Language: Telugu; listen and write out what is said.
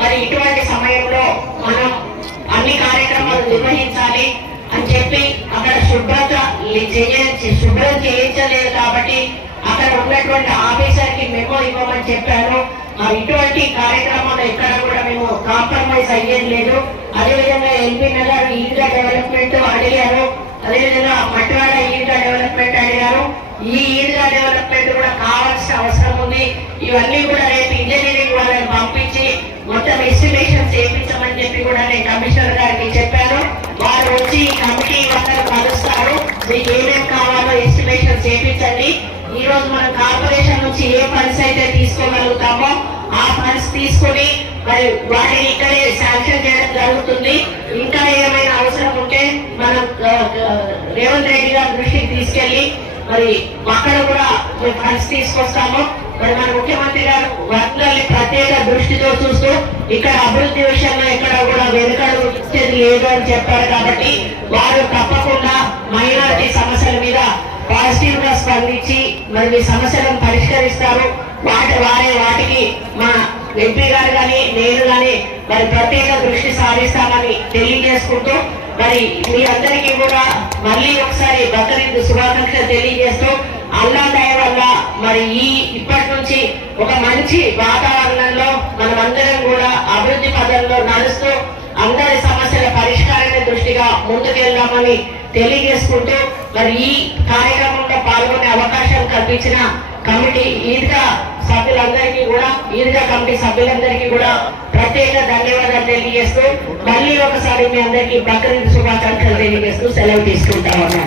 మరి ఇటువంటి సమయంలో మనం అన్ని కార్యక్రమాలు నిర్వహించాలి అని చెప్పి అక్కడ శుభ్రం చేయించలేదు కాబట్టి అక్కడ ఉన్నటువంటి ఆఫీసర్ కి మెమో ఇవ్వమని చెప్పాను. ఇటువంటి కార్యక్రమాలు ఎక్కడ కూడా మేము కాంప్రమైజ్ అయ్యేది లేదు. అదేవిధంగా ఎల్బీ నగర్ ఈద్గా డెవలప్మెంట్ అడిగారు, అదేవిధంగా మట్టివాడ ఈద్గా డెవలప్మెంట్ అడిగారు. ఈ ఈద్గా డెవలప్మెంట్ కూడా కావాల్సిన అవసరం ఉంది. ఇవన్నీ కూడా రేపు ఇంజనీరింగ్ వాళ్ళని పంపించి మొత్తం ఎస్టిమేషన్ చేయించమని చెప్పి కూడా నేను కమిషనర్ గారికి చెప్పాను. వారు వచ్చి కమిటీ వాళ్ళని కలుస్తారు, మీకు ఏమేమి కావాలో ఎస్టిమేషన్ చేయించండి. ఈ రోజు మనం కార్పొరేషన్ నుంచి ఏ ఫండ్స్ అయితే తీసుకోగలుగుతామో ఆ ఫండ్స్ తీసుకుని మరి వాటిని ఇక్కడే శాంక్షన్ చేయడం జరుగుతుంది. ఇంకా ఏమైనా అవసరం ఉంటే మనం రేవంత్ రెడ్డి గారి దృష్టికి తీసుకెళ్లి మరి అక్కడ కూడా ఫండ్స్ తీసుకొస్తాము. మరి మన ముఖ్యమంత్రి గారు వర్గాన్ని ప్రత్యేక దృష్టితో చూస్తూ ఇక్కడ అభివృద్ధి విషయంలో ఎక్కడ కూడా వెనుకడు ఇచ్చేది లేదు అని చెప్పారు. కాబట్టి వారు తప్పకుండా మైనారిటీ సమస్యల మీద పాజిటివ్ గా స్పందించి మరి మీ సమస్యలను పరిష్కరిస్తారు. వాటికి మా ఎంపీ గారు కానీ నేను కానీ మరి ప్రత్యేక దృష్టి సారిస్తామని తెలియజేసుకుంటూ మరి మీ అందరికీ కూడా మళ్ళీ ఒకసారి బక్రీద్ శుభాకాంక్షలు తెలియజేస్తూ అల్లా దయ వల్ల మరి ఇప్పటి నుంచి ఒక మంచి వాతావరణంలో మనమందరం కూడా అభివృద్ధి పదంలో నడుస్తూ అందరి సమస్యల పరిష్కారాన్ని దృష్టిగా ముందుకెళ్దామని తెలియజేసుకుంటూ మరి ఈ కార్యక్రమంలో పాల్గొనే అవకాశం కల్పించిన కమిటీ ఈద్గా సభ్యులందరికీ కూడా ఈద్గా కమిటీ సభ్యులందరికీ కూడా ప్రత్యేక ధన్యవాదాలు తెలియజేస్తూ మళ్ళీ ఒకసారి మీ అందరికీ బక్రీద్ శుభాకాంక్షలు తెలియజేస్తూ సెలవు తీసుకుంటామన్నా.